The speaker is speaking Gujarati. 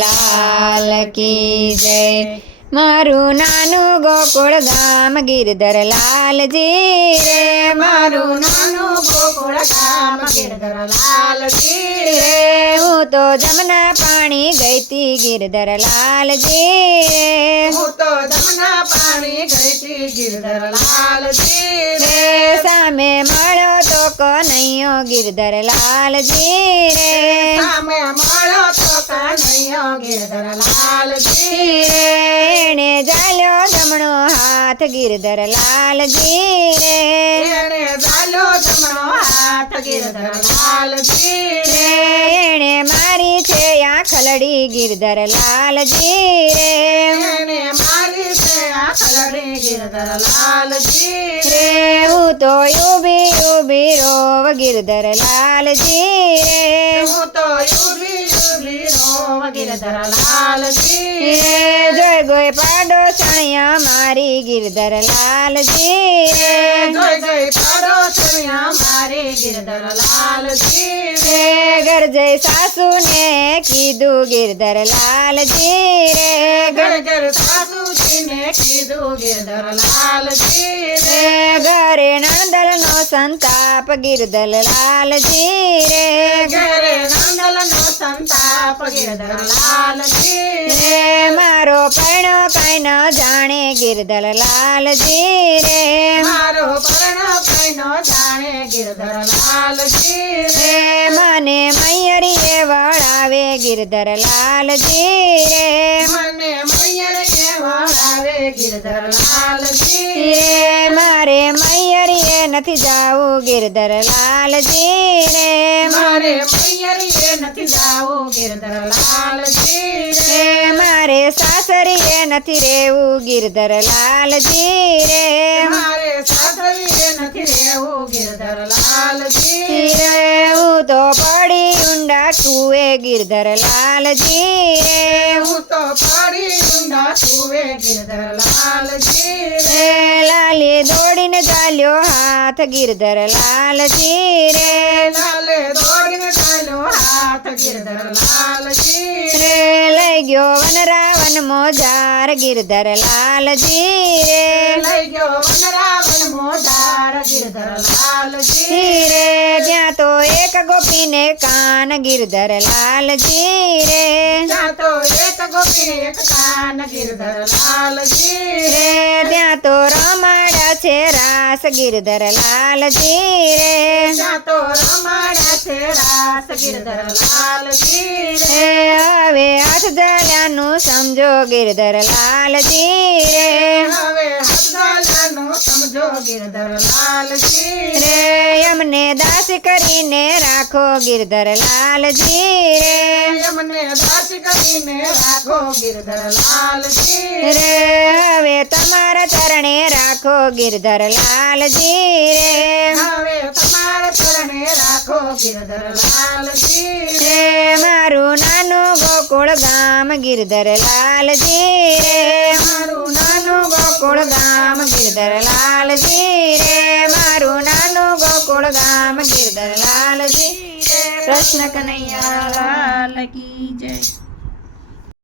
લાલ કી જય। મારું નાનું ગોકુળ ગામ ગિરધર લાલજી રે, મારું નાનું ગોકુળ ગામ ગિરધર લાલજી રે। હું તો જમના પાણી ગઈતી ગિરધર લાલજી રે, હું તો જમના પાણી ગઈતી ગિરધર લાલજી રે। સામે મળ્યો તો કનૈયો ગિરધર લાલજી રે, સામે મળ્યો તો કનૈયો ગિરધર લાલજી રે। એણે ઝાલ્યો જમણો હાથ ગિરધર લાલજી રે, એણે ઝાલ્યો જમણો હાથ ગિરધર લાલજી રે। એણે મારી છે આંખલડી ગિરધર લાલજી રે, એણે મારી છે આંખલડી ગિરધર લાલજી રે। હું તો ઊભી ઊભી રોવ ગિરધર લાલજી રે, હું તો ઊભી ઊભી રોવ ગિરધર લાલજી રે। જોઈ ગોય પાડો સણિયા મારી ગિરધર લાલજી રે, જોઈ ગઈ પાડોશિયા મારી ગિરધર લાલજી રે। ઘર જઈ સાસુને કીધું ગિરધર લાલજી રે, ઘર ઘર સાસુજીને કીધું ગિરધર લાલજી રે। ઘરે નંદલનો સંતાપ ગિરધર લાલજી રે, ઘરે નંદલનો સંતાપ ગિરધર લાલજી રે। મારો પૈણો કાંઈ ન જાણે ગિરધર લાલજી રે, મારો પરણો કઈનો જાણે ગિરધર લાલજી રે। મને મૈયરીએ વળાવે ગિરધર લાલજી રે, મને મૈયર કે વળાવે ગિરધર લાલજી રે। મારે મૈયરીએ નથી જાવું ગિરધર લાલજી રે, મારે મૈયરીએ નથી જાવું ગિરધર લાલજી રે। મારે સાસરીએ નથી રેવું ગિરધર લાલજી રે, મારે સાસરીએ નથી રહેવું ગિરધર લાલજી રે। હું તો પડી ઊંડા કુએ ગિરધર લાલજી રે, હું તો પડી ઊંડા કુએ ગિરધર લાલજી રે। લાલી દોડીને ચાલ્યો હાથ ગિરધર લાલજી રે, લાલે દોડીને ચાલ્યો હાથ ગિરધર લાલજી રે। લઈ ગયો વનરાવન મોજાર ગિરધર લાલજી રે, લઈ ગયો વનરાવન મોજાર ગિરધર લાલજી રે। ત્યાં તો એક ગોપીને કાન ગિરધર લાલજી રે, ત્યાં તો એક ગોપી એક કાન ગિરધર લાલજી રે। ત્યાં તો રમાડા છે રાસ ગિરધર લાલજી રે, ત્યાં તો રમાડ્યા છે રાસ ગિરધર લાલજી રે। હવે હાથ જલ્યાનું સમજો ગિરધર લાલજી રે, હવે હસગાલાનું સમજો ગિરધર લાલજી રે। અમને દાસ કરીને રાખો ગિરધર લાલજી રે, એમને દાસ કરીને રાખો ગિરધર લાલજી રે। હવે તમારા ચરણે રાખો ગિરધર લાલજી રે, હવે તમારા ચરણે રાખો ગિરધર લાલજી રે। મારું નાનું ગોકુળ ગામ ગિરધર લાલજી રે, મારું નાનું ગોકુળ ગામ ગિરધર લાલજી રે, મારું નાનું ગોકુળ ગામ ગિરધર લાલજી રે। કૃષ્ણ કનૈયા લાલ કી જય।